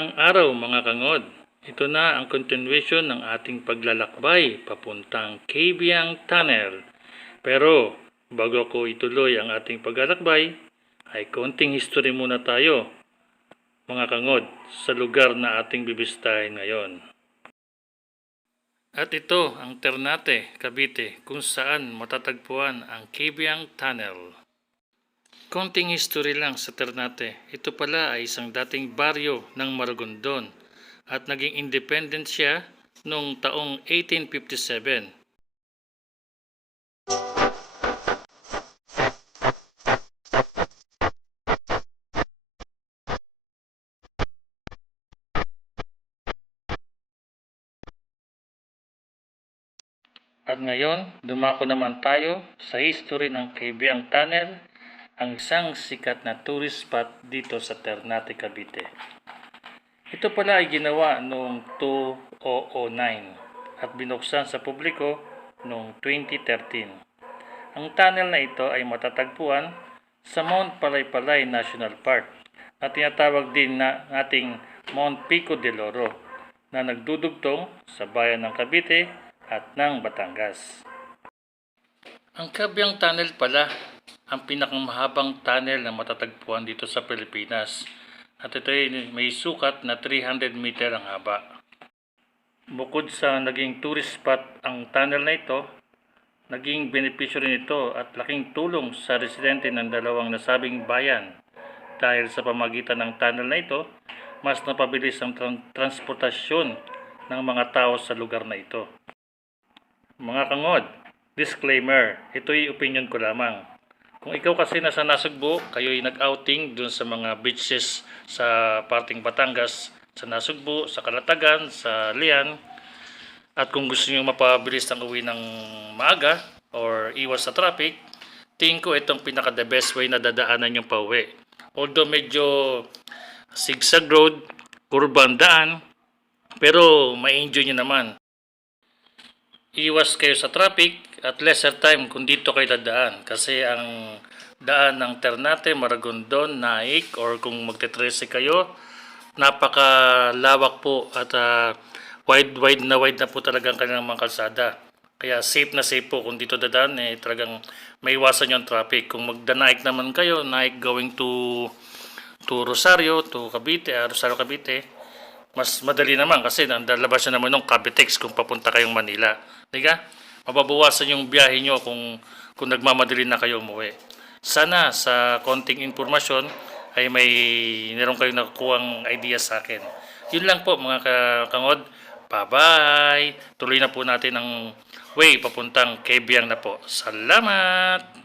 Magandang araw mga kangod. Ito na ang continuation ng ating paglalakbay papuntang Cabiang Tunnel. Pero bago ko ituloy ang ating paglalakbay, ay konting history muna tayo mga kangod sa lugar na ating bibistahin ngayon. At ito ang Ternate, Cavite, kung saan matatagpuan ang Cabiang Tunnel. Konting history lang sa Ternate. Ito pala ay isang dating baryo ng Maragondon at naging independent siya noong taong 1857. At ngayon, dumako naman tayo sa history ng Cabiang Tunnel, ang isang sikat na tourist spot dito sa Ternate, Cavite. Ito pala ay ginawa noong 2009 at binuksan sa publiko noong 2013. Ang tunnel na ito ay matatagpuan sa Mount Palaypalay National Park na tinatawag din na nating Mount Pico del Oro na nagdudugtong sa bayan ng Cavite at ng Batangas. Ang Cabiang Tunnel pala ang pinakamahabang tunnel na matatagpuan dito sa Pilipinas at ito ay may sukat na 300 meter ang haba. Bukod sa naging tourist spot ang tunnel na ito, naging benepisyo rin ito at laking tulong sa residente ng dalawang nasabing bayan dahil sa pamagitan ng tunnel na ito, mas napabilis ang transportasyon ng mga tao sa lugar na ito. Mga kangod, disclaimer, ito'y opinion ko lamang. Kung ikaw kasi nasa Nasugbu, kayo'y nag-outing dun sa mga beaches sa parting Batangas, sa Nasugbu, sa Calatagan, sa Lian, at kung gusto nyo mapabilis ng uwi ng maaga or iwas sa traffic, tingin ko itong pinaka-the best way na dadaanan yung pauwi. Although medyo zigzag road, kurba ang daan, pero ma-enjoy nyo naman. Iwas kayo sa traffic at lesser time kung dito kayo dadaan kasi ang daan ng Ternate, Maragondon, Naik or kung magte-13 kayo, napakalawak po at wide na po talagang kanilang mga kalsada. Kaya safe na safe po kung dito dadaan talagang may iwasan yung traffic. Kung magda-Naik naman kayo, Naik going to Rosario, to Cavite, Rosario Cavite, mas madali naman kasi nandalabas na naman ng Cavitex kung papunta kayong Manila. Diga? Mababawasan yung biyahe nyo kung nagmamadali na kayo umuwi. Sana sa konting informasyon ay meron kayong nakukuhang idea sa akin. Yun lang po mga kangod. Bye-bye! Tuloy na po natin ang way papuntang Cabiang na po. Salamat!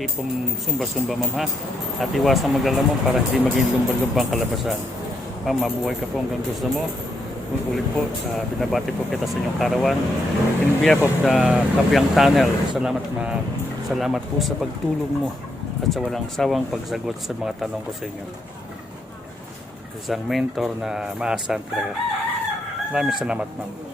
tipong sumba-sumba ma'am ha. At iwasang maglalamon para hindi maging lumban-lumbang kalabasan. Ma'am, mabuhay ka po hanggang gusto mo. Ulit po, binabati po kita sa inyong karawan. In behalf of the Kabyang Tunnel, salamat ma'am. Salamat po sa pagtulong mo at sa walang sawang pagsagot sa mga tanong ko sa inyo. Isang mentor na maasahan talaga. Maraming salamat ma'am.